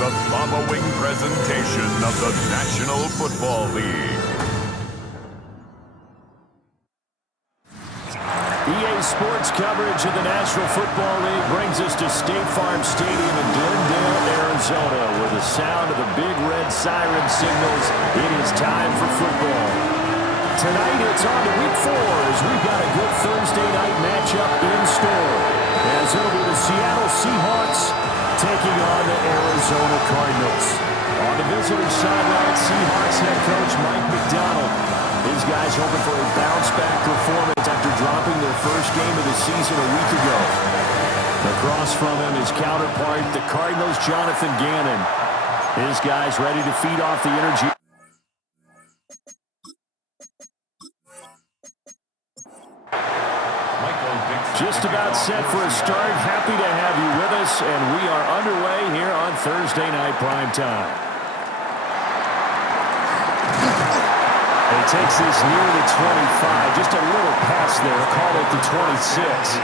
the following presentation of the National Football League. EA Sports coverage of the National Football League brings us to State Farm Stadium in Glendale, Arizona, where the sound of the big red siren signals it is time for football. Tonight it's on to Week 4 as we've got a good Thursday night matchup in store, as it'll be the Seattle Seahawks taking on the Arizona Cardinals. On the visitor's sideline, Seahawks head coach Mike McDonald. His guys hoping for a bounce-back performance after dropping their first game of the season a week ago. Across from him, his counterpart, the Cardinals' Jonathan Gannon. His guys ready to feed off the energy. Just about set for a start. Happy to have you with us, and we are underway here on Thursday Night Primetime. He takes this near the 25. Just a little pass there. Call it the 26.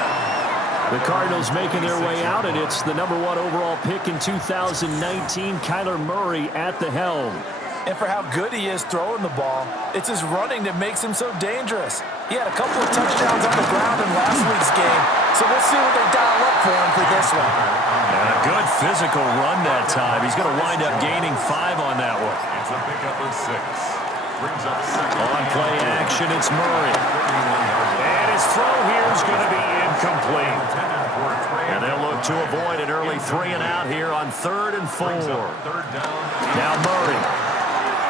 The Cardinals making their way out, and it's the #1 overall pick in 2019, Kyler Murray at the helm. And for how good he is throwing the ball, it's his running that makes him so dangerous. He had a couple of touchdowns on the ground in last week's game, so we'll see what they dial up for him for this one. And a good physical run that time. He's going to wind up gaining 5 on that one. It's a pickup of 6. Brings up second. On play action, it's Murray. And his throw here is going to be incomplete. And they'll look to avoid an early 3 and out here on 3rd and 4. Now Murray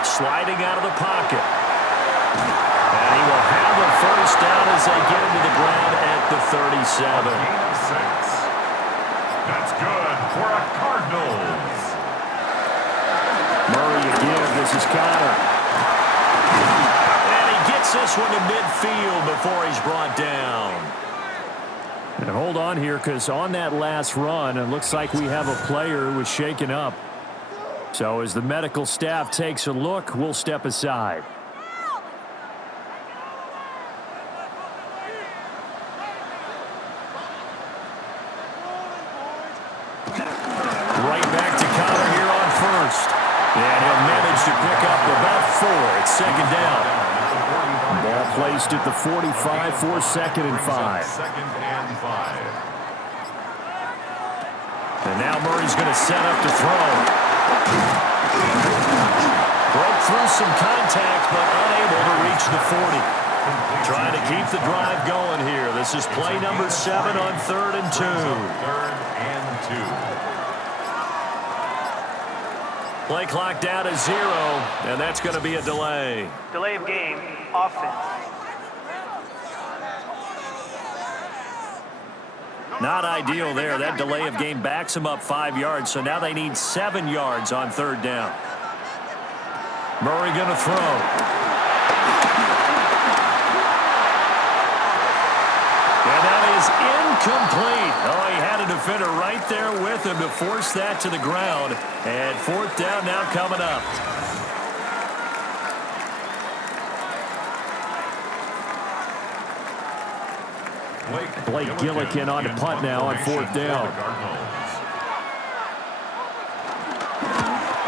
sliding out of the pocket. And he will have a first down as they get him to the ground at the 37. That's good for a Cardinals. Murray again. This is Connor. And he gets this one to midfield before he's brought down. And hold on here, because on that last run, it looks like we have a player who was shaken up. So as the medical staff takes a look, we'll step aside. Right back to Connor here on first. And he'll manage to pick up about 4. It's 2nd down. Ball placed at the 45 for 2nd and 5. And now Murray's going to set up to throw. Broke through some contact, but unable to reach the 40. Trying to keep the drive going here. This is play number 7 on 3rd and 2. 3rd and 2. Play clock down to 0, and that's going to be a delay. Delay of game, offense. Not ideal there. That delay of game backs them up 5 yards, so now they need 7 yards on 3rd down. Murray going to throw. And that is incomplete. Oh, he had a defender right there with him to force that to the ground. And 4th down now coming up. Blake Gillikin on to punt now on 4th down.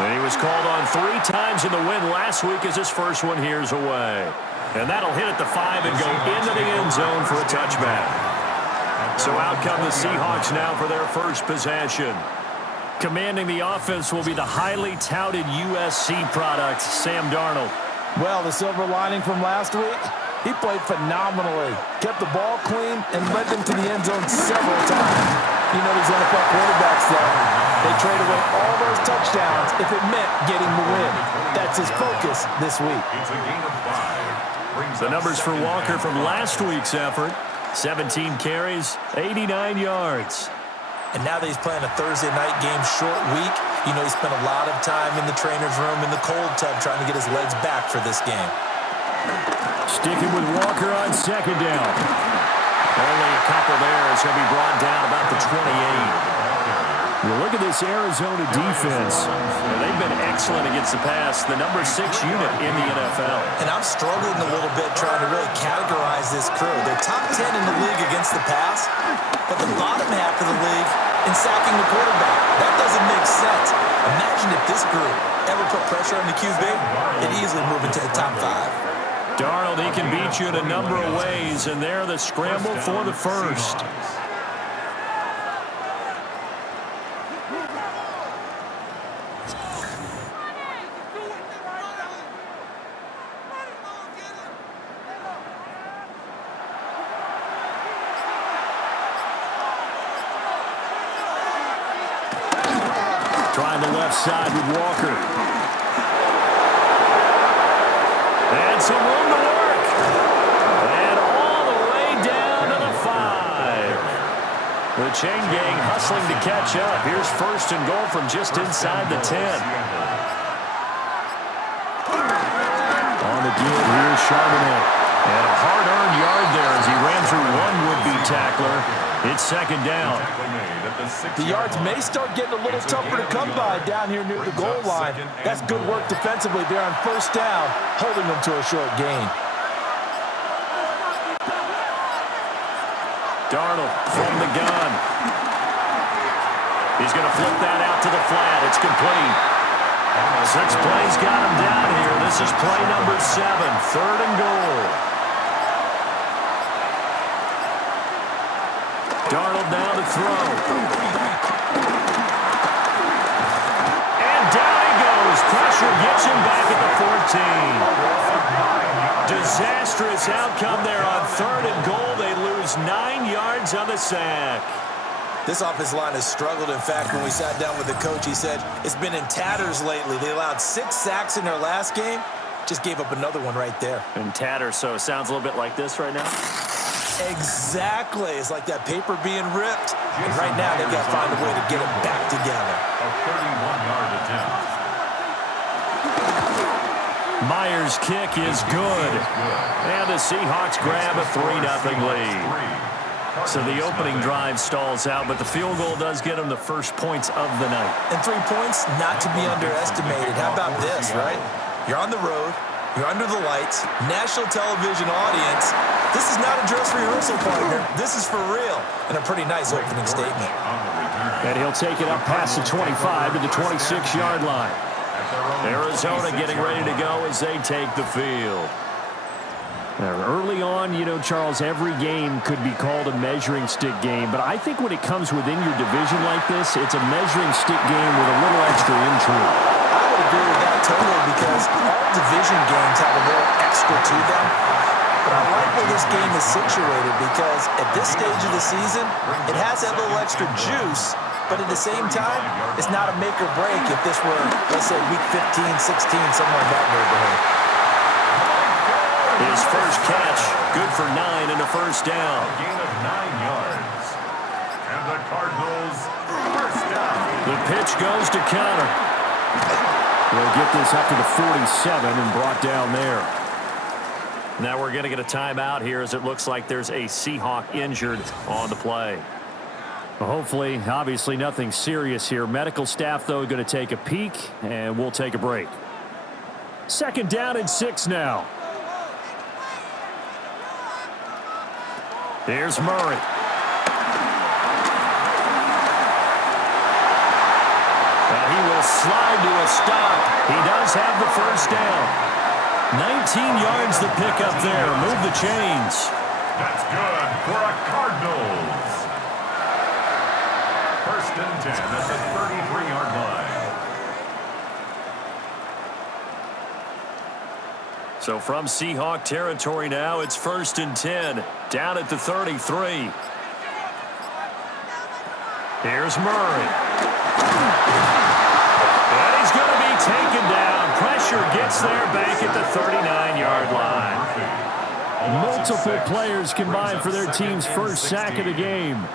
And he was called on 3 times in the win last week as his first one here's away. And that'll hit at the 5 and go into the end zone for a touchback. So out come the Seahawks now for their first possession. Commanding the offense will be the highly touted USC product, Sam Darnold. Well, the silver lining from last week, he played phenomenally. Kept the ball clean and led them to the end zone several times. You know these NFL quarterbacks, though. They trade away all those touchdowns if it meant getting the win. That's his focus this week. It's a gain of 5. The numbers for Walker from last week's effort: 17 carries, 89 yards. And now that he's playing a Thursday night game, short week, you know he spent a lot of time in the trainer's room in the cold tub trying to get his legs back for this game. Sticking with Walker on 2nd down. Only a couple there as he'll be brought down about the 28. You look at this Arizona defense. They've been excellent against the pass, the number 6 unit in the NFL. And I'm struggling a little bit trying to really categorize this crew. They're top 10 in the league against the pass, but the bottom half of the league in sacking the quarterback. That doesn't make sense. Imagine if this group ever put pressure on the QB, they'd easily move into the top 5. Darnold, he can beat you in a number of ways, and they're the scramble for the first. Trying the left side with Walker. And some room to work. And all the way down to the 5. The chain gang hustling to catch up. Here's first and goal from just inside the 10. On the deal, here's Charbonnet. And a hard-earned yard there as he ran through one would-be tackler. It's second down. The yards may start getting a little tougher to come by down here near the goal line. That's good work defensively there on first down, holding them to a short gain. Darnold from the gun. He's going to flip that out to the flat. It's complete. 6 plays got him down here. This is play number 7, third and goal. Darnold now to throw. And down he goes. Pressure gets him back at the 14. Disastrous outcome there on third and goal. They lose 9 yards on the sack. This offensive line has struggled. In fact, when we sat down with the coach, he said it's been in tatters lately. They allowed 6 sacks in their last game. Just gave up another one right there. In tatters, so it sounds a little bit like this right now. Exactly. It's like that paper being ripped. And right now, they've got to find a way to get it back together. A 31-yard attempt. Myers' kick is good. And the Seahawks grab a 3-0 lead. So the opening drive stalls out, but the field goal does get them the first points of the night. And 3 points, not to be underestimated. How about this, right? You're on the road. You're under the lights. National television audience. This is not a dress rehearsal, partner. This is for real. And a pretty nice opening statement. And he'll take it up past the 25 to the 26-yard line. Arizona getting ready to go as they take the field. Now, early on, you know, Charles, every game could be called a measuring stick game. But I think when it comes within your division like this, it's a measuring stick game with a little extra intrigue. I would agree with that totally because all division games have a little extra to them. But I like where this game is situated because at this stage of the season, it has that little extra juice. But at the same time, it's not a make or break if this were, let's say, week 15, 16, somewhere in that neighborhood. His first catch, good for 9 and a first down. A gain of 9 yards. And the Cardinals, first down. The pitch goes to counter. We'll get this up to the 47 and brought down there. Now we're going to get a timeout here as it looks like there's a Seahawk injured on the play. Hopefully, obviously nothing serious here. Medical staff, though, going to take a peek, and we'll take a break. Second down and 6 now. Here's Murray. He will slide to a stop. He does have the first down. 19 yards the pickup there. Move the chains. That's good for a Cardinals. First and 10 at the 33-yard line. So from Seahawk territory now, it's first and 10. Down at the 33. Here's Murray. And he's going to be taken down. Pressure gets there back at the 39-yard line. Multiple players combined for their team's first sack of the game.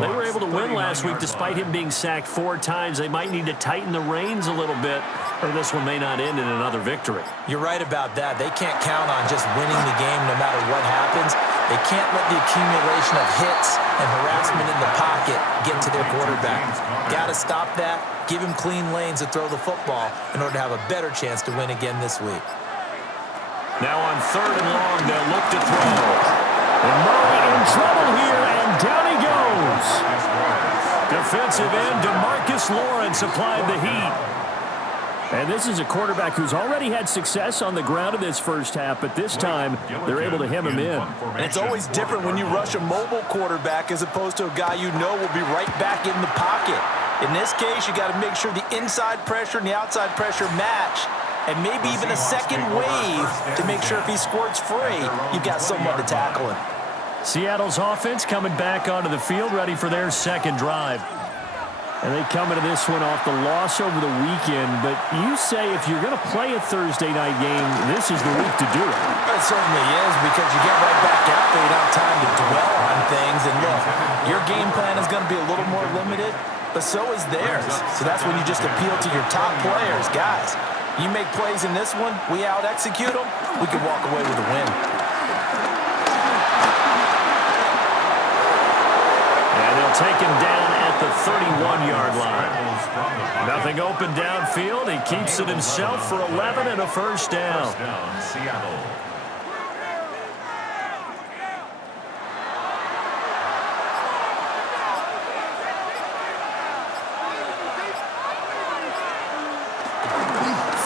They were able to win last week despite him being sacked 4 times. They might need to tighten the reins a little bit, or this one may not end in another victory. You're right about that. They can't count on just winning the game no matter what happens. They can't let the accumulation of hits and harassment in the pocket get to their quarterback. Got to stop that, give him clean lanes to throw the football in order to have a better chance to win again this week. Now on 3rd and long, they'll look to throw. And Murray in trouble here, and down he goes. Defensive end DeMarcus Lawrence applied the heat. And this is a quarterback who's already had success on the ground in this first half, but this time they're able to hem him in. And it's always different when you rush a mobile quarterback as opposed to a guy you know will be right back in the pocket. In this case, you got to make sure the inside pressure and the outside pressure match, and maybe even a second wave to make sure if he squirts free, you've got someone to tackle him. Seattle's offense coming back onto the field, ready for their second drive. And they come into this one off the loss over the weekend, but you say if you're going to play a Thursday night game, this is the week to do it. It certainly is, because you get right back out there, you don't have time to dwell on things. And look, your game plan is going to be a little more limited, but so is theirs. So that's when you just appeal to your top players. Guys, you make plays in this one, we out-execute them, we can walk away with a win. And they'll take him down at the 31-yard line. Nothing open downfield. He keeps it himself for 11 and a first down. Seattle.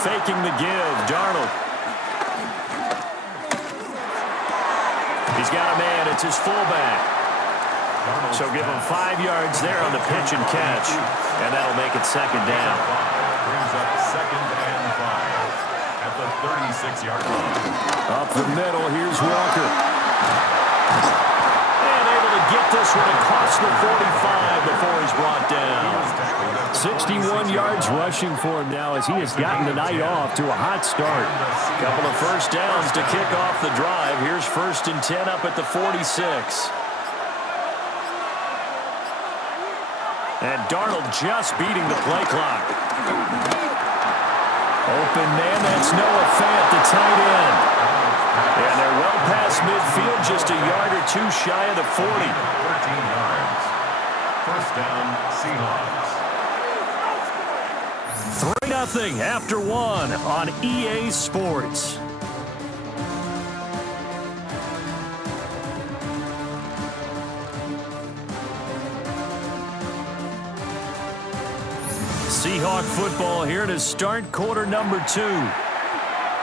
Faking the give, Darnold. He's got a man. It's his fullback. So give him 5 yards there on the pitch and catch, and that'll make it second down. Brings up 2nd and 5 at the 36-yard line. Up the middle, here's Walker. And able to get this one across the 45 before he's brought down. 61 yards rushing for him now as he has gotten the night off to a hot start. Couple of first downs to kick off the drive. Here's 1st and 10 up at the 46. And Darnold just beating the play clock. Open man, that's Noah Fant, the tight end. And they're well past midfield, just a yard or two shy of the 40. 13 yards. First down, Seahawks. 3-0 after 1 on EA Sports. Seahawk football here to start quarter number 2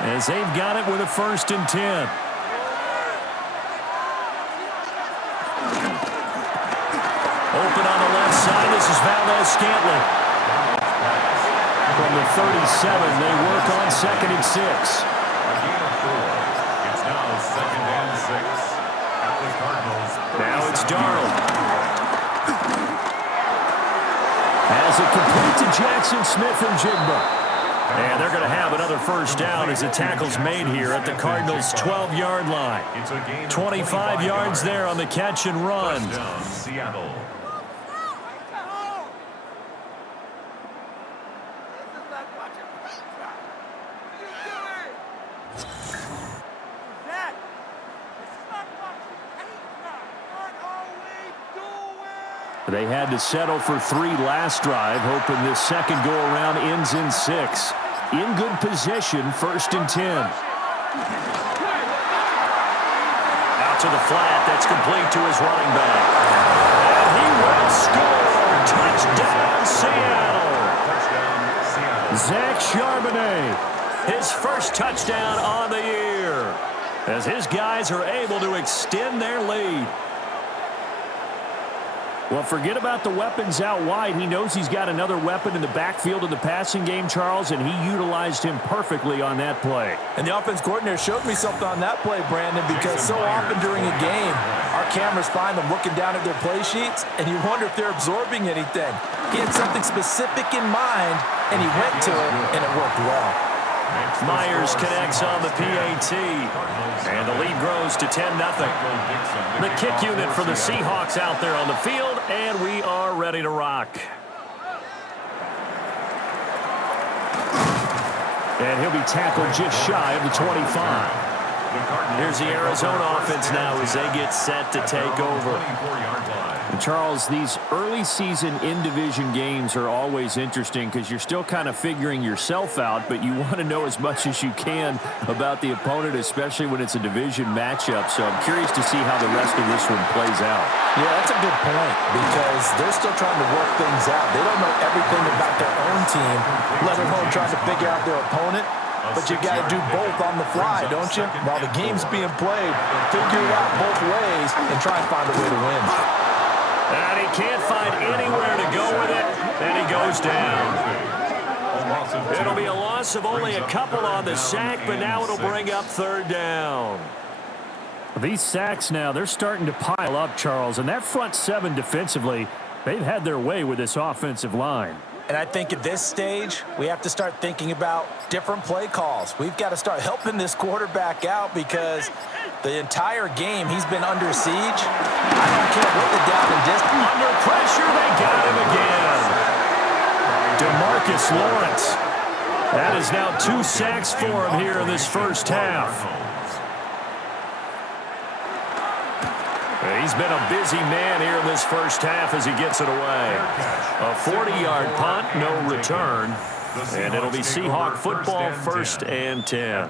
as they've got it with a 1st and 10. Open on the left side. This is Valdez-Scantling. From the 37, they work on 2nd and 6. Again of 4. It's now 2nd and 6 at the Cardinals. Now it's Darnold. As it complete to Jackson Smith and Jigba. And they're going to have another first down as the tackle's made here at the Cardinals' 12-yard line. 25 yards there on the catch and run. First down, Seattle. They had to settle for 3 last drive, hoping this second go-around ends in 6. In good position, 1st and 10. Out to the flat, that's complete to his running back. And he will score! Touchdown, Seattle! Zach Charbonnet, his first touchdown on the year, as his guys are able to extend their lead. Well, forget about the weapons out wide. He knows he's got another weapon in the backfield of the passing game, Charles, and he utilized him perfectly on that play. And the offense coordinator showed me something on that play, Brandon, because so often during a game, our cameras find them looking down at their play sheets, and you wonder if they're absorbing anything. He had something specific in mind, and he went to it, and it worked well. Myers connects on the PAT, and the lead grows to 10-0. The kick unit for the Seahawks out there on the field, and we are ready to rock. And he'll be tackled just shy of the 25. Here's the Arizona offense now as they get set to take over. And Charles, these early season in-division games are always interesting because you're still kind of figuring yourself out, but you want to know as much as you can about the opponent, especially when it's a division matchup. So I'm curious to see how the rest of this one plays out. Yeah, that's a good point because they're still trying to work things out. They don't know everything about their own team, let alone trying to figure out their opponent. But you got to do both on the fly, don't you? While the game's being played, figure it out both ways and try and find a way to win. And he can't find anywhere to go with it, and he goes down. It'll be a loss of only a couple on the sack, but now it'll bring up third down. These sacks now, they're starting to pile up, Charles, and that front seven defensively, they've had their way with this offensive line. And I think at this stage, we have to start thinking about different play calls. We've got to start helping this quarterback out because the entire game he's been under siege. I don't care what the down and distance. Under pressure, they got him again. DeMarcus Lawrence. That is now 2 sacks for him here in this first half. He's been a busy man here in this first half as he gets it away. A 40-yard punt, no return. And it'll be Seahawk football, 1st and 10.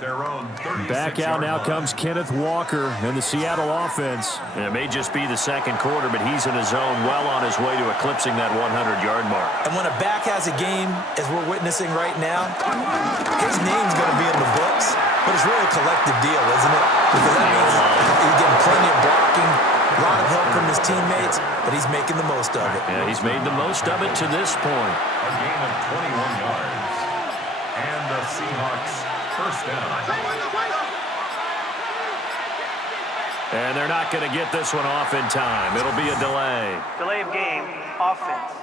Back out now comes Kenneth Walker and the Seattle offense. And it may just be the second quarter, but he's in his zone well on his way to eclipsing that 100-yard mark. And when a back has a game, as we're witnessing right now, his name's going to be in the books. But it's really a collective deal, isn't it? Because that means he's getting plenty of blocking, a lot of help from his teammates, but he's making the most of it. Yeah, he's made the most of it to this point. A gain of 21 yards. And the Seahawks first down. And they're not going to get this one off in time. It'll be a delay. Delay of game, offense.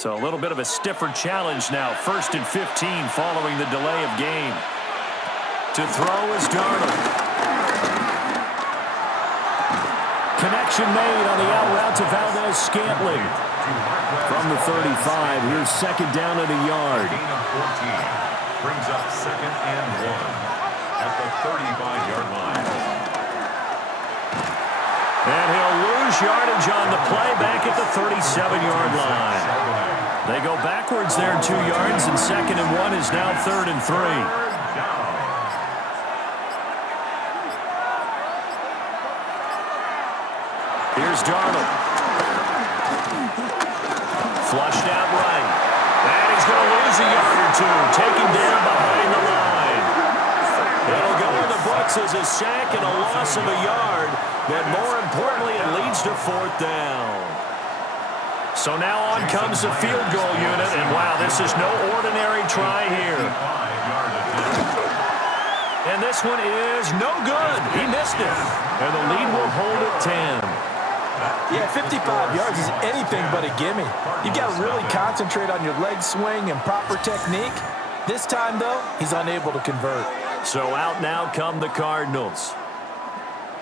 So a little bit of a stiffer challenge now. 1st and 15 following the delay of game. To throw is Darnold. Connection made on the out route to Valdez-Scantling. From the 35, here's second down at a yard. Gain of 14 brings up 2nd and 1 at the 35-yard line. And he'll lose yardage on the play back at the 37-yard line. They go backwards there 2 yards, and 2nd and 1 is now 3rd and 3. Here's Darnold. Flushed out right. And he's going to lose a yard or two. Taken down behind the line. It'll go in the books as a sack and a loss of a yard. But more importantly, it leads to 4th down. So now on comes the field goal unit. And wow, this is no ordinary try here. And this one is no good. He missed it. And the lead will hold at 10. Yeah, 55 yards is anything but a gimme. You got to really concentrate on your leg swing and proper technique. This time, though, he's unable to convert. So out now come the Cardinals.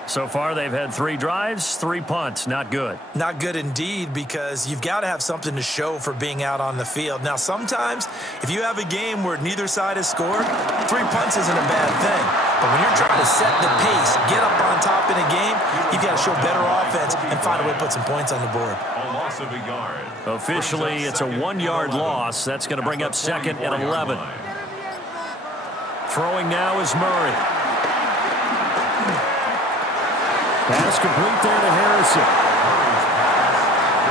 So far, they've had 3 drives, 3 punts. Not good. Not good indeed, because you've got to have something to show for being out on the field. Now, sometimes, if you have a game where neither side has scored, 3 punts isn't a bad thing. But when you're trying to set the pace, get up on top in a game, you've got to show better offense and find a way to put some points on the board. A loss of a yard. Officially, it's a 1-yard loss. That's going to bring up 2nd and 11. Throwing now is Murray. Pass complete there to Harrison.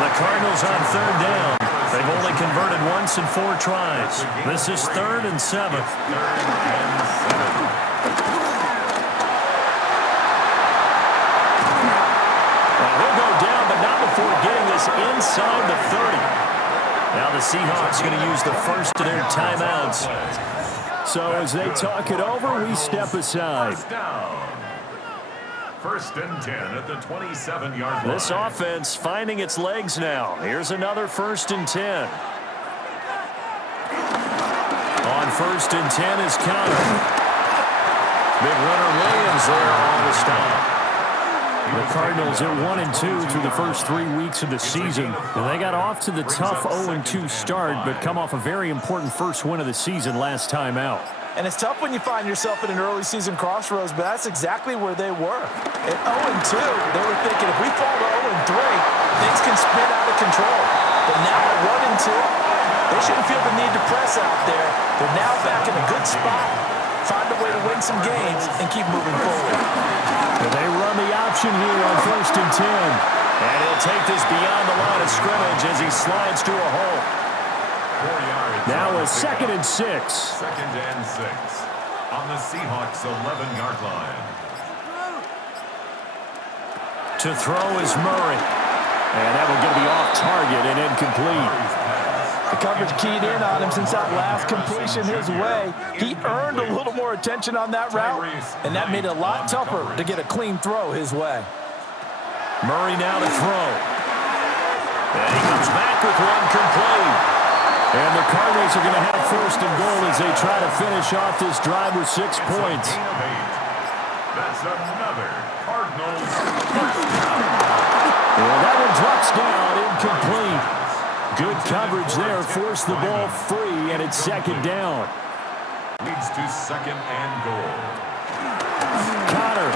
The Cardinals on 3rd down. They've only converted once in 4 tries. This is 3rd and 7. He'll go down, but not before getting this inside the 30. Now the Seahawks going to use the first of their timeouts. So as they talk it over, we step aside. 1st and 10 at the 27-yard line. This offense finding its legs now. Here's another 1st and 10. On 1st and 10 is Connor. Big runner Williams there on the stop. The Cardinals are 1-2 through the first 3 weeks of the season. And they got off to the tough 0-2 start, but come off a very important first win of the season last time out. And it's tough when you find yourself at an early season crossroads, but that's exactly where they were. At 0-2, they were thinking if we fall to 0-3, things can spin out of control. But now at 1-2, they shouldn't feel the need to press out there. They're now back in a good spot, find a way to win some games, and keep moving forward. They run the option here on 1st and 10. And he'll take this beyond the line of scrimmage as he slides to a hole. 4 yards. Now a 2nd and 6. 2nd and 6 on the Seahawks 11-yard line. To throw is Murray. And that will be off target and incomplete. The coverage keyed in on him since that last completion his way. He earned a little more attention on that route, and that made it a lot tougher to get a clean throw his way. Murray now to throw. And he comes back with one complete. And the Cardinals are going to have 1st and goal as they try to finish off this drive with 6 points. That's another Cardinals first down. Well, that one drops down, incomplete. Good coverage there, forced the ball free, and it's 2nd down. Leads to 2nd and goal. Connor,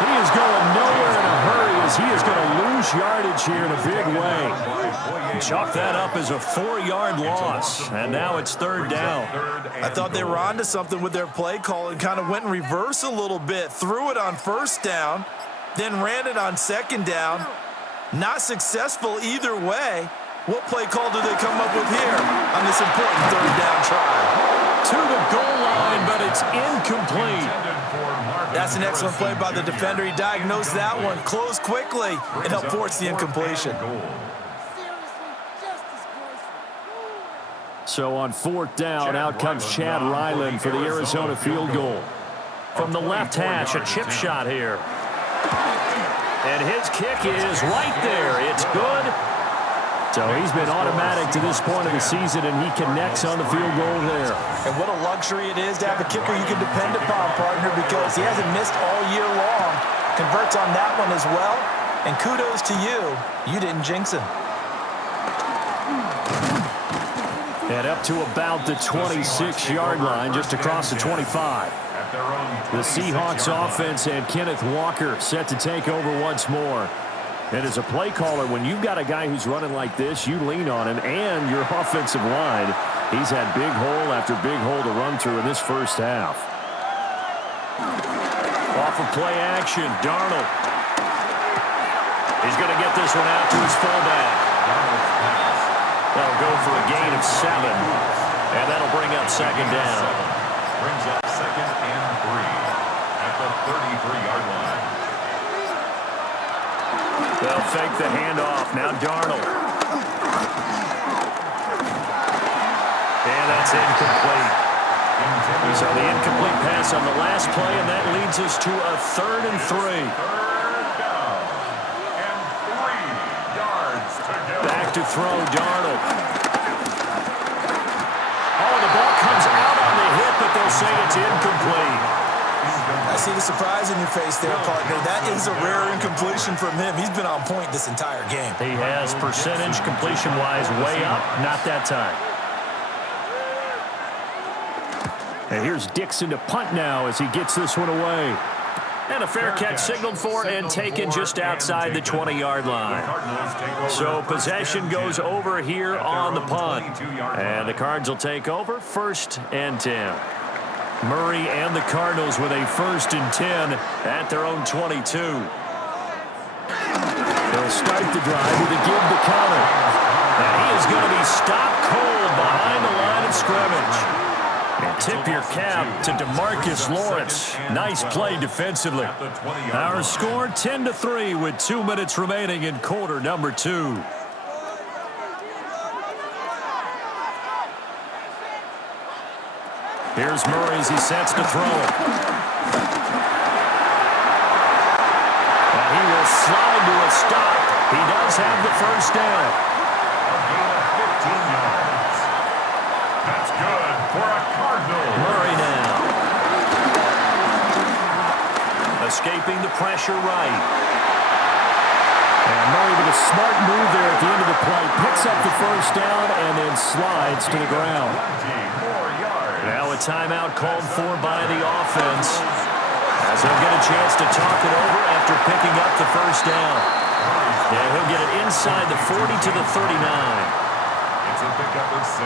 he is going nowhere in a hurry as he is going to lose yardage here in a big way. Chalk that up as a 4-yard loss, and now it's 3rd down. I thought they were onto something with their play call and kind of went in reverse a little bit, threw it on 1st down, then ran it on 2nd down. Not successful either way. What play call do they come up with here on this important 3rd down try? To the goal line, but it's incomplete. That's an excellent play by the defender. He diagnosed that one, closed quickly, and helped force the incompletion. So on 4th down, out comes Chad Ryland for the Arizona field goal. From the left hash, a chip shot here. And his kick is right there. It's good. So he's been automatic to this point of the season, and he connects on the field goal there. And what a luxury it is to have a kicker you can depend upon, partner, because he hasn't missed all year long. Converts on that one as well. And kudos to you. You didn't jinx him. And up to about the 26-yard line, just across the 25. The Seahawks offense and Kenneth Walker set to take over once more. And as a play caller, when you've got a guy who's running like this, you lean on him and your offensive line. He's had big hole after big hole to run through in this first half. Off of play action, Darnold. He's going to get this one out to his fullback. That'll go for a gain of 7. And that'll bring up 2nd down. Brings up 2nd and 3 at the 33-yard line. They'll fake the handoff. Now Darnold. And that's incomplete. So the incomplete pass on the last play, and that leads us to a 3rd and 3. 3rd down and 3 yards to go. Back to throw, Darnold. Oh, the ball comes out on the hit, but they'll say it's incomplete. I see the surprise in your face there, partner. That is a rare incompletion from him. He's been on point this entire game. He has percentage completion-wise way up. Not that time. And here's Dixon to punt now as he gets this one away. And a fair catch signaled for and taken just outside the 20-yard line. So possession goes over here on the punt. And the Cards will take over 1st and 10. Murray and the Cardinals with a 1st and 10 at their own 22. They'll start the drive with a give to Connor. And he is going to be stopped cold behind the line of scrimmage. And tip your cap to DeMarcus Lawrence. Nice play defensively. Our score 10-3 with 2 minutes remaining in quarter number 2. Here's Murray as he sets to throw. And he will slide to a stop. He does have the 1st down. A gain of 15 yards. That's good for a Cardinal. Murray now. Escaping the pressure right. And Murray with a smart move there at the end of the play. Picks up the first down and then slides to the ground. Now a timeout called for by the offense, as he'll get a chance to talk it over after picking up the first down. And he'll get it inside the 40 to the 39. It's a pickup of 6.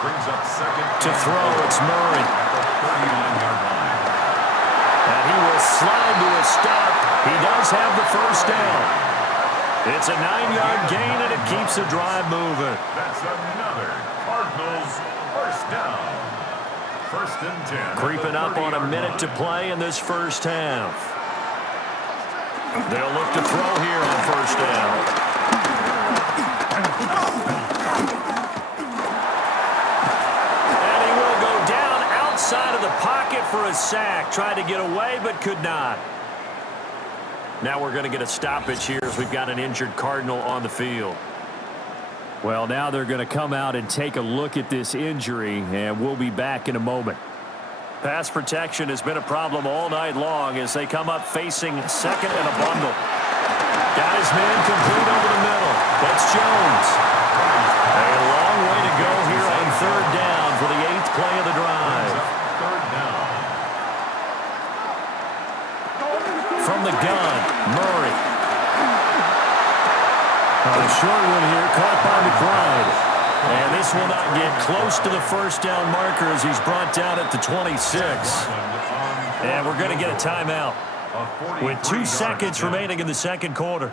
Brings up second. To throw, it's Murray. At the 39-yard line. And he will slide to a stop. He does have the first down. It's a 9-yard gain, and it keeps the drive moving. That's another Cardinals first down. First and 10. Creeping up on a minute to play in this first half. They'll look to throw here on first down. And he will go down outside of the pocket for a sack. Tried to get away, but could not. Now we're going to get a stoppage here as we've got an injured Cardinal on the field. Well, now they're going to come out and take a look at this injury, and we'll be back in a moment. Pass protection has been a problem all night long as they come up facing second and a bundle. Got his man complete over the middle. That's Jones. A long way to go here on third down for the 8th play of the drive. Third down. From the gun, Murray. A short one here, caught by McBride. And this will not get close to the first down marker as he's brought down at the 26. And we're going to get a timeout with 2 seconds remaining in the second quarter.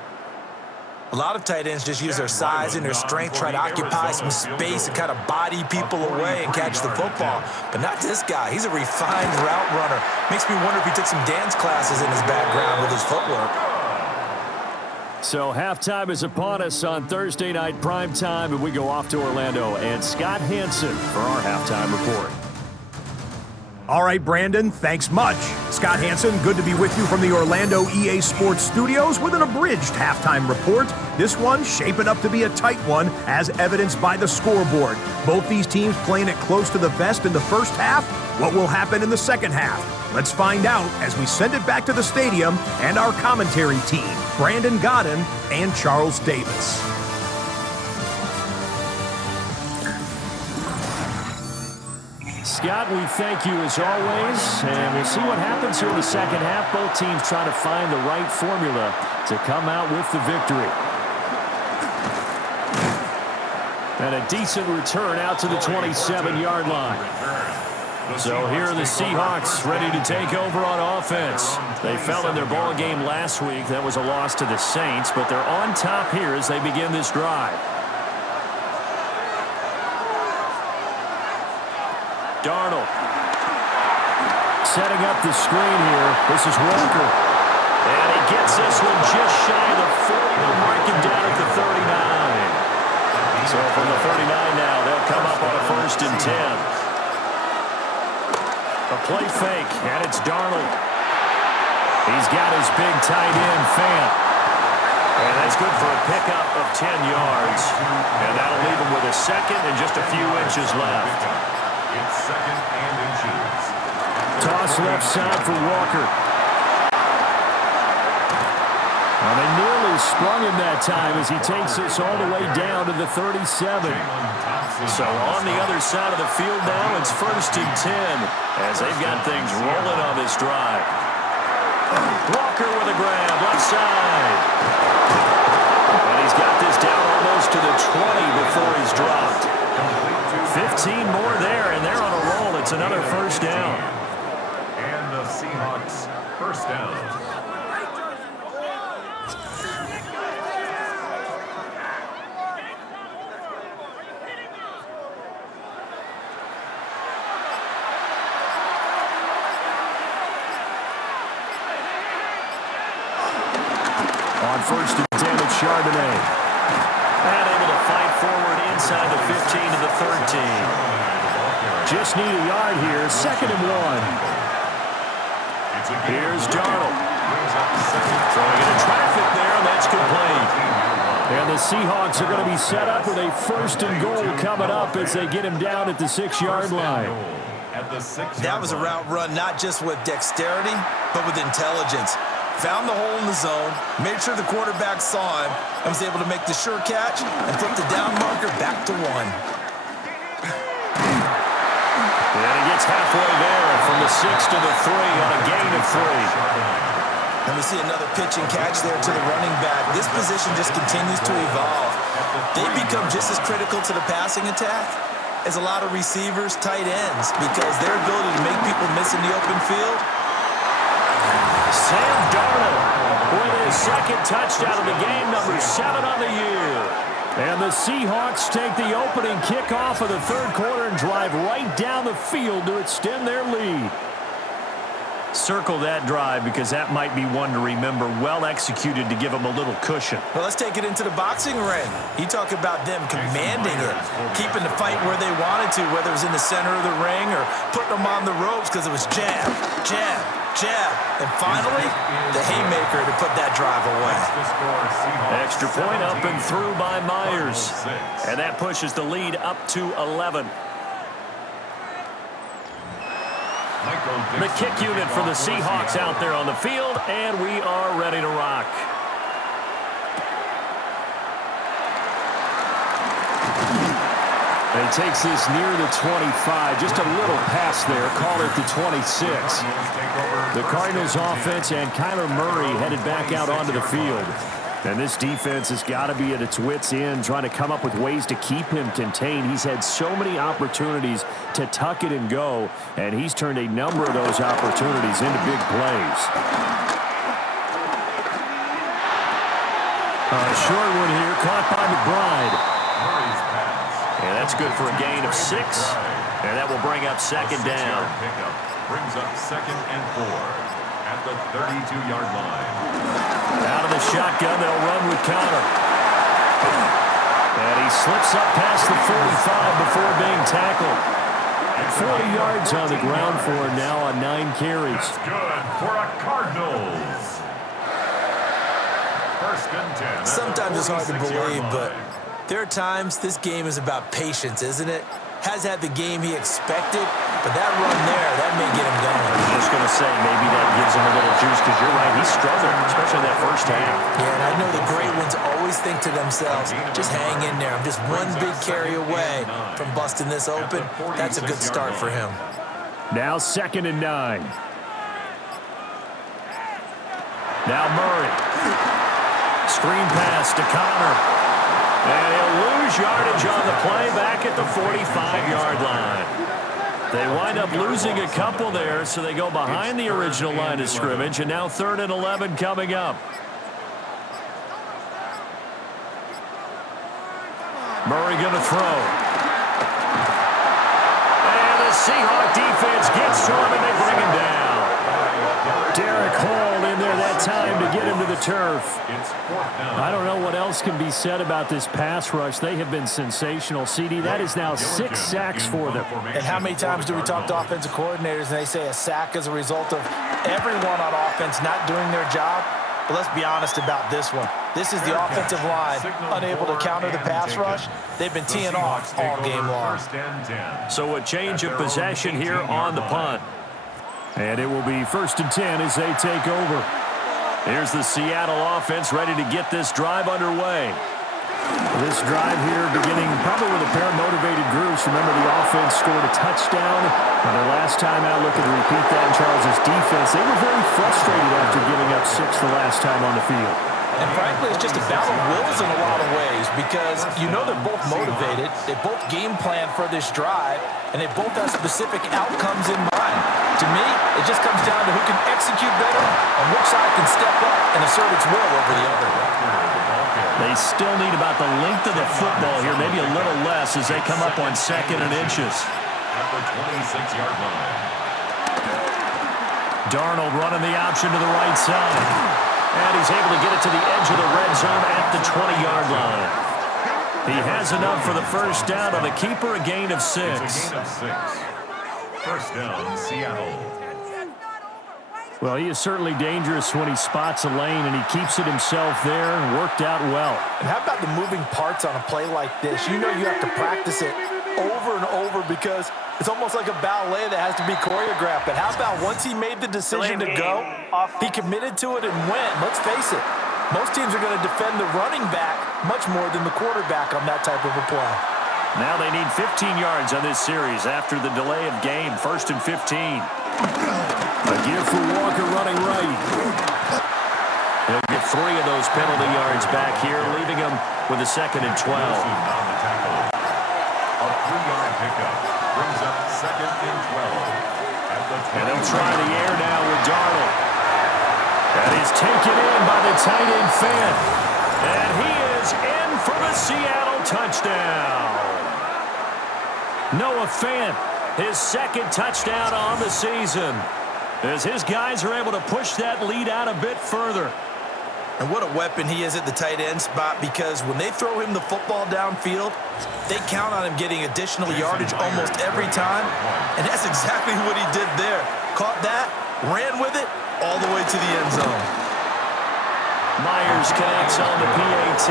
A lot of tight ends just use their size and their strength, try to occupy some space and kind of body people away and catch the football. But not this guy. He's a refined route runner. Makes me wonder if he took some dance classes in his background with his footwork. So halftime is upon us on Thursday night primetime, and we go off to Orlando. And Scott Hansen for our halftime report. All right, Brandon, thanks much. Scott Hansen, good to be with you from the Orlando EA Sports Studios with an abridged halftime report. This one shaping up to be a tight one, as evidenced by the scoreboard. Both these teams playing it close to the vest in the first half. What will happen in the second half? Let's find out as we send it back to the stadium and our commentary team, Brandon Godden and Charles Davis. Scott, we thank you as always, and we'll see what happens here in the second half. Both teams trying to find the right formula to come out with the victory. And a decent return out to the 27-yard line. So here are the Seahawks ready to take over on offense. They fell in their ball game last week. That was a loss to the Saints, but they're on top here as they begin this drive. Darnold setting up the screen here. This is Walker. And he gets this one just shy of the 40. We'll mark him down at the 39. So from the 39 now, they'll come up on a 1st and 10. A play fake, and it's Darnold. He's got his big tight end, Fant. And that's good for a pickup of 10 yards. And that'll leave him with a second and just a few inches left. It's second and inches. Toss left side for Walker. And they nearly sprung him that time as he takes this all the way down to the 37. So on the other side of the field now, it's 1st and 10 as they've got things rolling on this drive. Walker with a grab, left side. And he's got this down almost to the 20 before he's dropped. 15 more there, and they're on a roll. It's another first down. And the Seahawks first down. On 1st and 10, it's Charbonnet. And able to fight forward inside the 15 to the 13. Just need a yard here, 2nd and 1. Here's Darnold. Throwing into traffic there, and that's complete. And the Seahawks are going to be set up with a 1st and goal coming up as they get him down at the 6-yard line. That was a route run not just with dexterity, but with intelligence. Found the hole in the zone, made sure the quarterback saw him, and was able to make the sure catch and flip the down marker back to 1. And he gets halfway there from the 6 to the 3 on a gain of 3. And we see another pitch and catch there to the running back. This position just continues to evolve. They become just as critical to the passing attack as a lot of receivers, tight ends, because their ability to make people miss in the open field. Sam Darnold with his second touchdown of the game, number 7 on the year. And the Seahawks take the opening kickoff of the third quarter and drive right down the field to extend their lead. Circle that drive because that might be one to remember. Well executed to give them a little cushion. Well, let's take it into the boxing ring. You talk about them commanding it, keeping the fight where they wanted to, whether it was in the center of the ring or putting them on the ropes because it was jab, jab, jab, and finally, the haymaker to put that drive away. Extra point up and through by Myers. And that pushes the lead up to 11. The kick unit for the Seahawks out there on the field, and we are ready to rock. And he takes this near the 25, just a little past there, call it the 26. The Cardinals offense and Kyler Murray headed back out onto the field. And this defense has got to be at its wits' end, trying to come up with ways to keep him contained. He's had so many opportunities to tuck it and go, and he's turned a number of those opportunities into big plays. A short one here, caught by McBride. And that's good for a gain of 6, and that will bring up second down. Brings up 2nd and 4 at the 32-yard line. Out of the shotgun, they'll run with Connor. And he slips up past the 45 before being tackled. 40 yards on the ground for him now on 9 carries. That's good for a Cardinals. 1st and 10. Sometimes it's hard to believe, but there are times this game is about patience, isn't it? Has had the game he expected, but that run there, that may get him going. I was just going to say, maybe that gives him a little juice, because you're right, he struggled, especially in that first half. Yeah, and I know the great ones always think to themselves, just hang in there. I'm just one big carry away from busting this open. That's a good start for him. Now 2nd and 9. Now Murray. Screen pass to Connor. And he'll lose yardage on the play back at the 45-yard line. They wind up losing a couple there, so they go behind the original line of scrimmage, and now 3rd and 11 coming up. Murray going to throw. And the Seahawk defense gets to him, and they bring him down. Derek Hall in there that time to get him to the turf. I don't know what else can be said about this pass rush. They have been sensational. CD, that is now 6 sacks for them. And how many times do we talk to offensive coordinators and they say a sack is a result of everyone on offense not doing their job? But let's be honest about this one. This is the offensive line unable to counter the pass rush. They've been teeing off all game long. So a change of possession here on the punt. And it will be 1st and 10 as they take over. Here's the Seattle offense ready to get this drive underway. This drive here beginning probably with a pair of motivated groups. Remember, the offense scored a touchdown. And their last time out, looking to repeat that in Charles' defense. They were very frustrated after giving up 6 the last time on the field. And frankly, it's just a battle of wills in a lot of ways because you know they're both motivated. They both game plan for this drive, and they both have specific outcomes in mind. To me, it just comes down to who can execute better and which side can step up and assert its will over the other. They still need about the length of the football here, maybe a little less as they come up on 2nd and inches. At the 26-yard line. Darnold running the option to the right side. And he's able to get it to the edge of the red zone at the 20-yard line. He has enough for the first down on the keeper, a gain of 6. A gain of 6. 1st down, Seattle. Well, he is certainly dangerous when he spots a lane, and he keeps it himself there and worked out well. And how about the moving parts on a play like this? You know you have to practice it over and over because It's almost like a ballet that has to be choreographed. But how about once he made the decision to go, he committed to it and went. Let's face it, most teams are going to defend the running back much more than the quarterback on that type of a play. Now they need 15 yards on this series after the delay of game. 1st and 15. A give for Walker running right. He'll get 3 of those penalty yards back here, leaving him with a 2nd and 12. A 3-yard pickup brings up 2nd and 12. And they'll try the air now with Darnold. That is taken in by the tight end Fant. And he is in for the Seattle touchdown. Noah Fant, his 2nd touchdown on the season, as his guys are able to push that lead out a bit further. And what a weapon he is at the tight end spot, because when they throw him the football downfield, they count on him getting additional yardage almost every time. And that's exactly what he did there. Caught that, ran with it, all the way to the end zone. Myers connects on the PAT.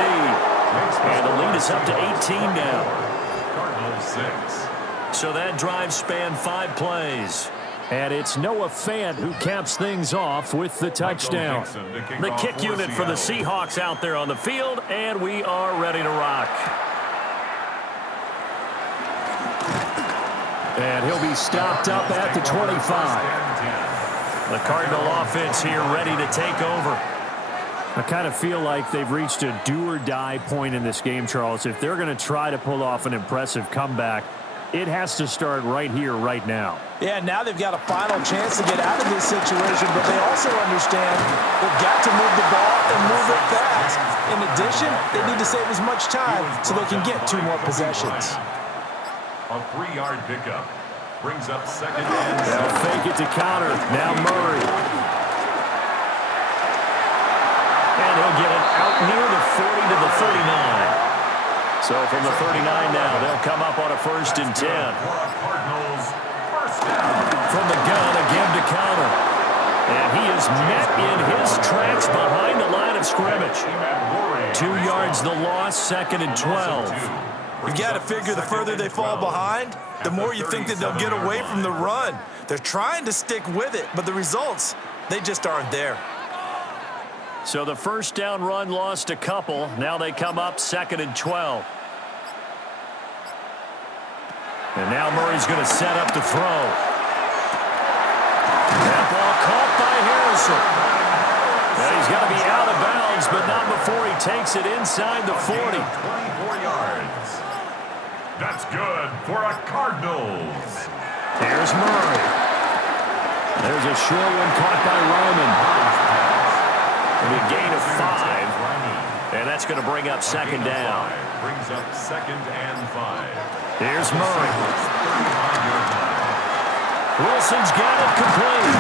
And the lead is up to 18 now. Cardinals 6. So that drive spanned 5 plays. And it's Noah Fant who caps things off with the touchdown. The kick unit for the Seahawks out there on the field, and we are ready to rock. And he'll be stopped up at the 25. The Cardinal offense here ready to take over. I kind of feel like they've reached a do-or-die point in this game, Charles. If they're going to try to pull off an impressive comeback, it has to start right here, right now. Yeah, now they've got a final chance to get out of this situation, but they also understand they've got to move the ball and move it fast. In addition, they need to save as much time so they can get 2 more possessions. A 3-yard pickup brings up 2nd and 7. They'll fake it to counter. Now Murray. And he'll get it out near the 40 to the 39. So from the 39 now, they'll come up on a 1st and 10. Cardinals first down. From the gun, again to counter. And he is met in his tracks behind the line of scrimmage. 2 yards the loss, 2nd and 12. You've got to figure the further they fall behind, the more you think that they'll get away from the run. They're trying to stick with it, but the results, they just aren't there. So the 1st down run lost a couple. Now they come up 2nd and 12. And now Murray's going to set up to throw. That ball caught by Harrison. And he's going to be out of bounds, but not before he takes it inside the 40. 24 yards. That's good for a Cardinals. There's Murray. There's a short one caught by Ryman. A gain of 5. And that's going to bring up 2nd down. Brings up 2nd and 5. Here's Murray. Wilson's got it complete.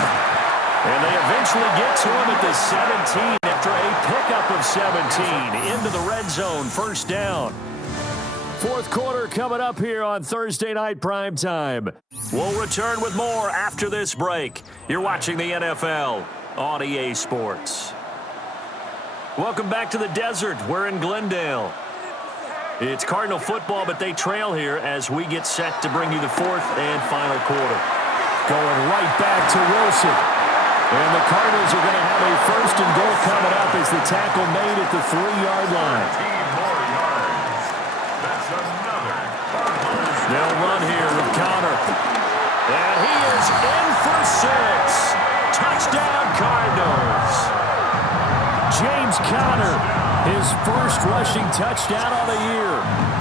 And they eventually get to him at the 17 after a pickup of 17 into the red zone. 1st down. 4th quarter coming up here on Thursday Night Primetime. We'll return with more after this break. You're watching the NFL on EA Sports. Welcome back to the desert. We're in Glendale. It's Cardinal football, but they trail here as we get set to bring you the 4th and final quarter. Going right back to Wilson. And the Cardinals are going to have a 1st and goal coming up as the tackle made at the 3-yard line. 13 more yards. That's another Cardinals. They'll run here with Connor. And he is in for 6. Touchdown, Cardinals. James Conner, his 1st rushing touchdown of the year.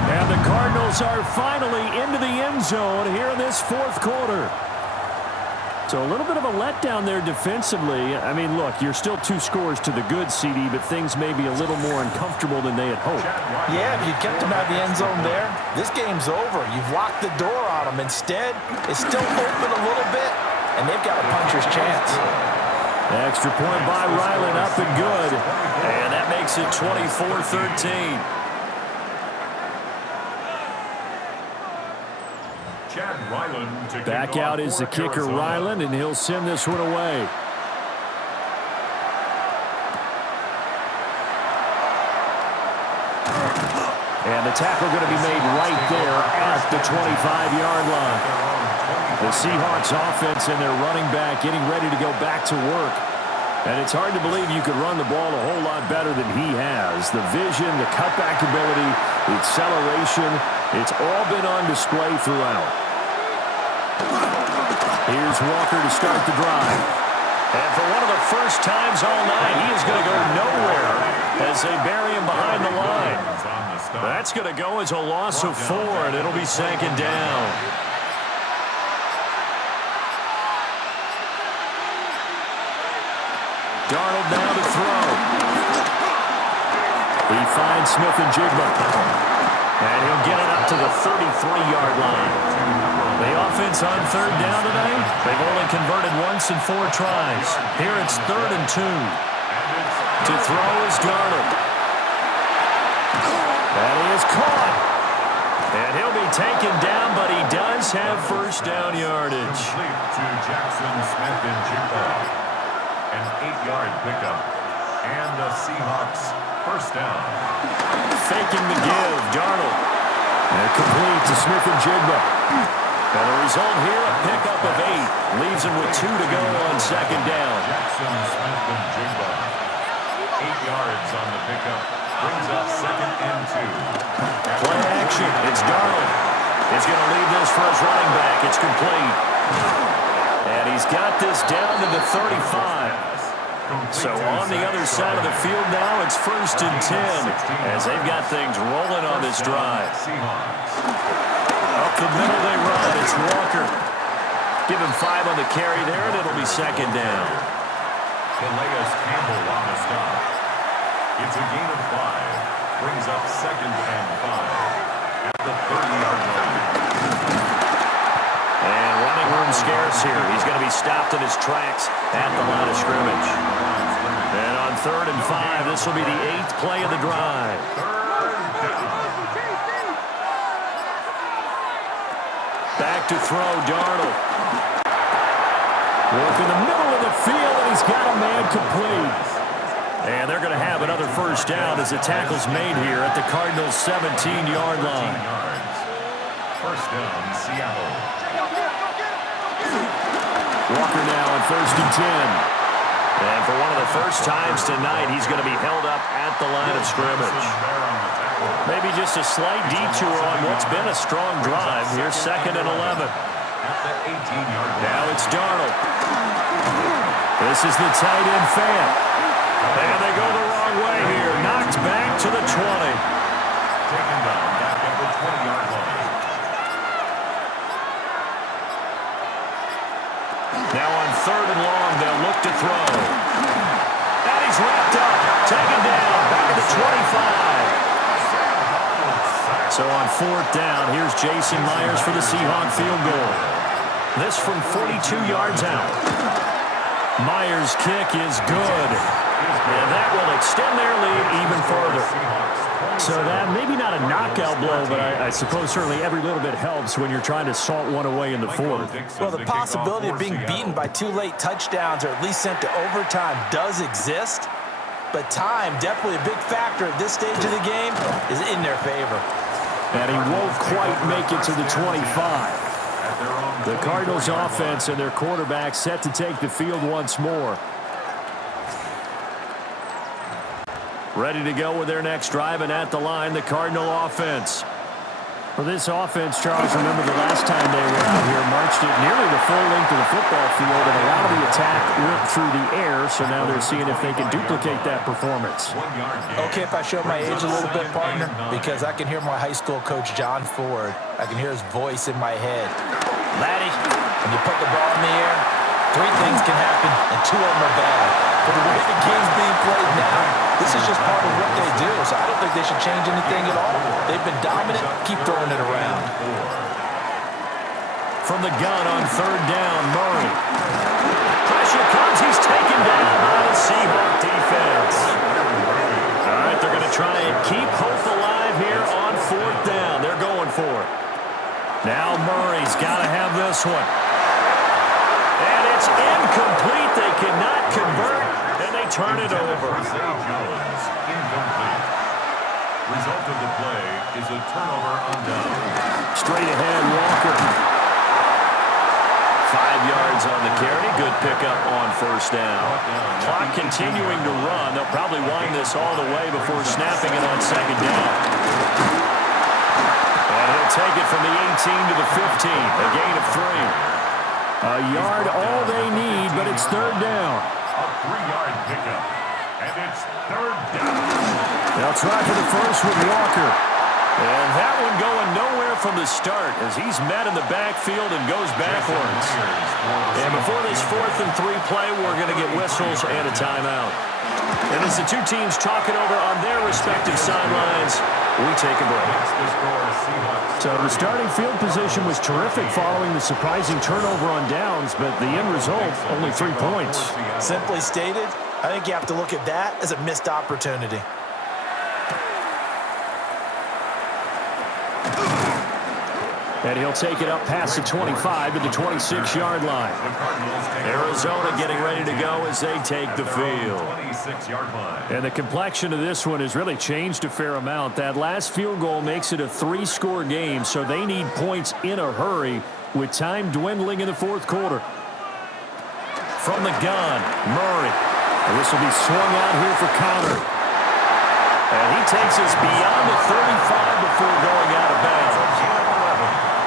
And the Cardinals are finally into the end zone here in this 4th quarter. So a little bit of a letdown there defensively. I mean, look, you're still 2 scores to the good, CD, but things may be a little more uncomfortable than they had hoped. Yeah, if you kept them out of the end zone there, this game's over. You've locked the door on them. Instead, it's still open a little bit, and they've got a puncher's chance. Extra point by Ryland, up and good. And that makes it 24-13. Back out is the kicker, Ryland, and he'll send this one away. And the tackle going to be made right there at the 25-yard line. The Seahawks offense and their running back getting ready to go back to work. And it's hard to believe you could run the ball a whole lot better than he has. The vision, the cutback ability, the acceleration, it's all been on display throughout. Here's Walker to start the drive. And for one of the first times all night, he is going to go nowhere as they bury him behind the line. That's going to go as a loss of 4, and it'll be second down. Darnold now to throw. He finds Smith and Jigba. And he'll get it up to the 33-yard line. The offense on third down today, they've only converted once in 4 tries. Here it's 3rd and 2. To throw is Darnold. And he is caught. And he'll be taken down, but he does have first down yardage. Complete to Jackson Smith and Jigba. An 8-yard pickup. And the Seahawks first down. Faking the give, Darnold. And complete to Smith and Jigba. And the result here, a pickup of 8. Leaves him with 2 to go on second down. Jackson Smith and Jigba. 8 yards on the pickup. Brings up 2nd and 2. Play action. It's Darnold. He's going to leave this for his running back. It's complete. And he's got this down to the 35. So on the other side of the field now, it's 1st and 10 as they've got things rolling on this drive. Up the middle they run. It's Walker. Give him 5 on the carry there, and it'll be second down. Calais Campbell on the stop. It's a gain of 5. Brings up 2nd and 5 at the 30-yard line. And running room scarce here. He's going to be stopped in his tracks at the line of scrimmage. And on 3rd and 5, this will be the 8th play of the drive. Back to throw, Darnold. Work in the middle of the field, and he's got a man complete. And they're going to have another first down as the tackle's made here at the Cardinals' 17-yard line. First down, Seattle. Walker now on 1st and 10. And for one of the first times tonight, he's going to be held up at the line of scrimmage. Maybe just a slight detour on what's been a strong drive. Here's 2nd and 11. Now it's Darnold. This is the tight end fan. And they go the wrong way here. Knocked back to the 20. Taken down back at the 20-yard line. Now on 3rd and long, they'll look to throw. And he's wrapped up. Taken down. Back at the 25. So on 4th down, here's Jason Myers for the Seahawk field goal. This from 42 yards out. Myers' kick is good. And that will extend their lead even further. So that maybe not a knockout blow, but I suppose certainly every little bit helps when you're trying to salt one away in the 4th. Well, the possibility of being beaten by 2 late touchdowns or at least sent to overtime does exist. But time, definitely a big factor at this stage of the game, is in their favor. And he won't quite make it to the 25. The Cardinals offense and their quarterback set to take the field once more. Ready to go with their next drive, and at the line, the Cardinal offense. For this offense, Charles, remember the last time they were out here, marched it nearly the full length of the football field, and a lot of the attack went through the air, so now they're seeing if they can duplicate that performance. Okay, if I show my age a little bit, partner, because I can hear my high school coach, John Ford. I can hear his voice in my head. Laddie, when you put the ball in the air, 3 things can happen, and 2 of them are bad. But the way the game's being played now, this is just part of what they do, so I don't think they should change anything at all. They've been dominant. Keep throwing it around. From the gun on 3rd down, Murray. Pressure comes. He's taken down by the Seahawks defense. All right, they're going to try and keep hope alive here on 4th down. They're going for it. Now Murray's got to have this one. And it's incomplete. They cannot convert, and they turn it over. Jones, incomplete. Result of the play is a turnover on down. Straight ahead, Walker. 5 yards on the carry. Good pickup on first down. Clock continuing to run. They'll probably wind this all the way before snapping it on second down. And he'll take it from the 18 to the 15. A gain of 3. A yard all they need, but it's third down. A 3-yard pickup. And it's third down. They'll try for the first with Walker. And that one going nowhere from the start as he's met in the backfield and goes backwards. And before this 4th and 3 play, we're going to get whistles and a timeout. And as the two teams talk it over on their respective sidelines, we take a break. So the starting field position was terrific following the surprising turnover on downs, but the end result, only 3 points. Simply stated, I think you have to look at that as a missed opportunity. And he'll take it up past the 25 to the 26-yard line. Arizona getting ready to go as they take the field. And the complexion of this one has really changed a fair amount. That last field goal makes it a 3-score game, so they need points in a hurry with time dwindling in the 4th quarter. From the gun, Murray. And this will be swung out here for counter. And he takes us beyond the 35 before going out of bounds.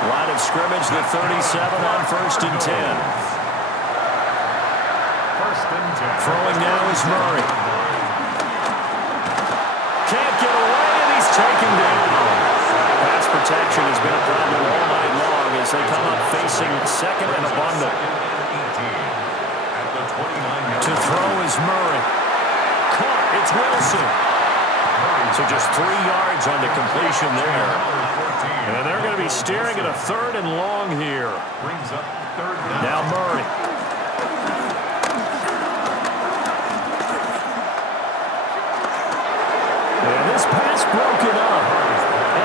Line of scrimmage, the 37 on 1st and 10. Throwing now is Murray. Can't get away, and he's taken down. Pass protection has been a problem all night long as they come up facing second and a bundle. To throw is Murray. Caught, it's Wilson. So just 3 yards on the completion there. And they're going to be staring at a 3rd and long here. Now Murray. And this pass broken up.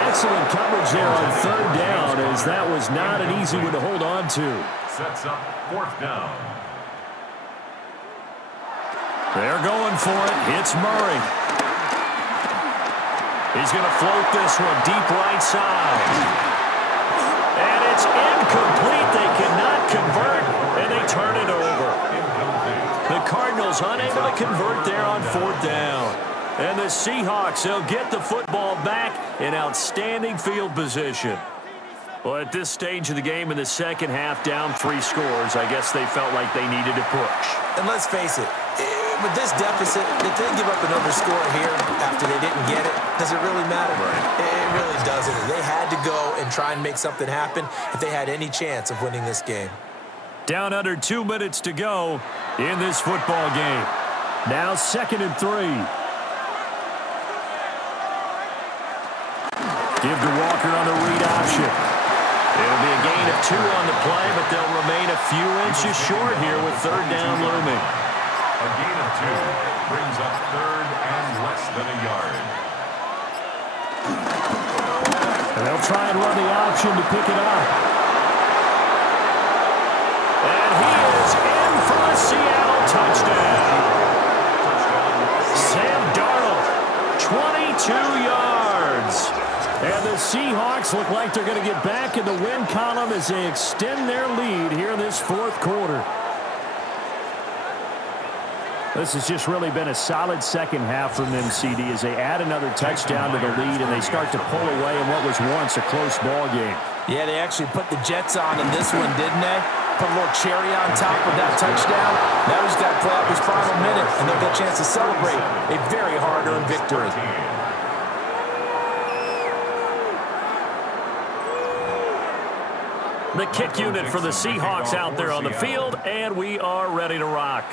Excellent coverage there on 3rd down as that was not an easy one to hold on to. Sets up 4th down. They're going for it. It's Murray. He's going to float this one deep right side. And it's incomplete. They cannot convert, and they turn it over. The Cardinals unable to convert there on 4th down. And the Seahawks, they'll get the football back in outstanding field position. Well, at this stage of the game in the second half, down 3 scores, I guess they felt like they needed to push. And let's face it, with this deficit, if they give up another score here after they didn't get it, does it really matter? Right. It really doesn't. They had to go and try and make something happen if they had any chance of winning this game. Down under 2 minutes to go in this football game. Now 2nd and 3. Give to Walker on the read option. It'll be a gain of 2 on the play, but they'll remain a few inches short here with 3rd down looming. A gain of 2 brings up 3rd and less than a yard. And they'll try and run the option to pick it up. And he is in for a Seattle touchdown. Sam Darnold, 22 yards. And the Seahawks look like they're going to get back in the win column as they extend their lead here in this 4th quarter. This has just really been a solid second half from them, CD, as they add another touchdown to the lead and they start to pull away in what was once a close ball game. Yeah, they actually put the Jets on in this one, didn't they? Put a little cherry on top of that touchdown. Now he's got to play out this final minute, and they'll get a chance to celebrate a very hard-earned victory. The kick unit for the Seahawks out there on the field, and we are ready to rock.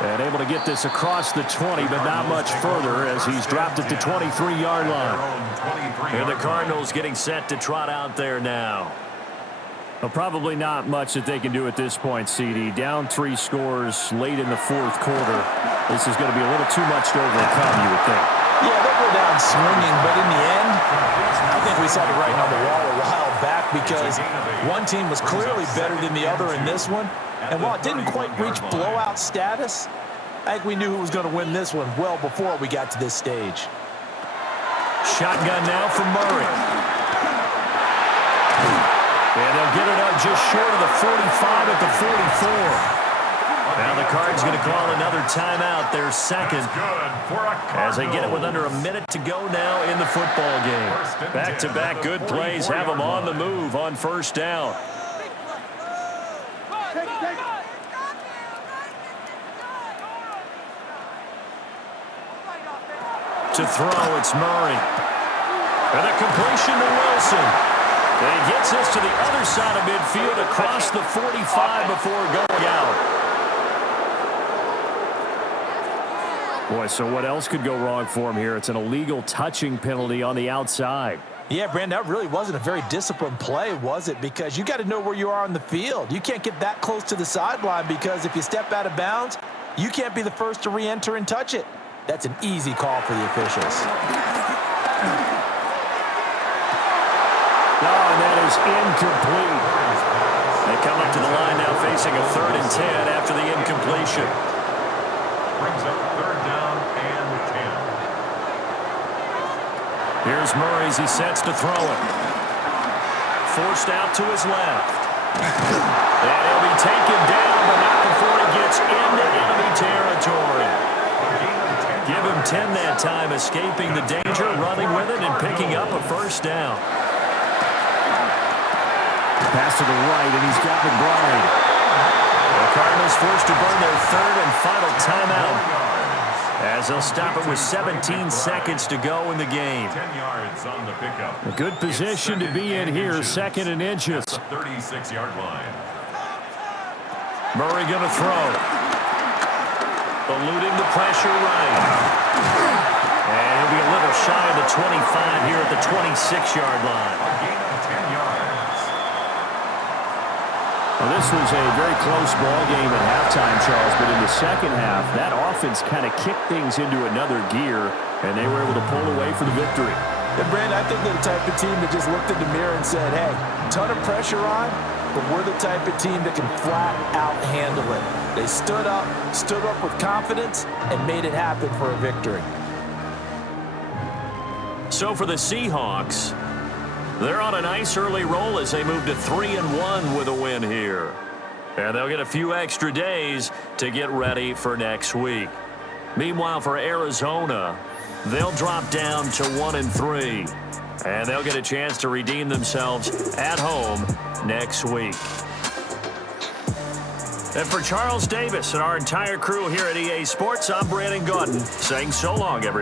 And able to get this across the 20, but not much further as he's dropped at the 23-yard line. And the Cardinals getting set to trot out there now. Well, probably not much that they can do at this point, CD. Down 3 scores late in the 4th quarter. This is going to be a little too much to overcome, you would think. Yeah, they'll go down swinging, but in the end, I think we saw the writing on the wall a while back because one team was clearly better than the other in this one. And while it didn't quite reach blowout status, I think we knew who was going to win this one well before we got to this stage. Shotgun now for Murray. just short of the 45 at the 44. Now the Cards going to call another timeout, their second, as they get it with under a minute to go now in the football game. Back-to-back good plays have them on the move on first down. To throw, it's Murray. And a completion to Wilson. And he gets this to the other side of midfield across the 45 before going out. Boy, so what else could go wrong for him here? It's an illegal touching penalty on the outside. Yeah, Brandon, that really wasn't a very disciplined play, was it? Because you got to know where you are on the field. You can't get that close to the sideline because if you step out of bounds, you can't be the first to re-enter and touch it. That's an easy call for the officials. Oh, and that is incomplete. They come up to the line now facing a 3rd and 10 after the incompletion. Brings up 3rd down and 10. Here's Murray as he sets to throw it. Forced out to his left. And he'll be taken down, but not before he gets into enemy territory. Give him 10 that time, escaping the danger, running with it, and picking up a first down. Pass to the right, and he's got McBride. The Cardinals forced to burn their 3rd and final timeout, as they'll stop it with 17 seconds to go in the game. 10 yards on the pickup. A good position to be in here, 2nd and inches. 36-yard line. Murray going to throw. Eluding the pressure right. And he'll be a little shy of the 25 here at the 26-yard line. A gain of 10 yards. Well, this was a very close ball game at halftime, Charles, but in the second half, that offense kind of kicked things into another gear, and they were able to pull away for the victory. And Brandon, I think they're the type of team that just looked in the mirror and said, hey, ton of pressure on, but we're the type of team that can flat out handle it. They stood up with confidence, and made it happen for a victory. So for the Seahawks, they're on a nice early roll as they move to 3-1 with a win here. And they'll get a few extra days to get ready for next week. Meanwhile, for Arizona, they'll drop down to 1-3. And they'll get a chance to redeem themselves at home next week. And for Charles Davis and our entire crew here at EA Sports, I'm Brandon Gaudin saying so long, everybody.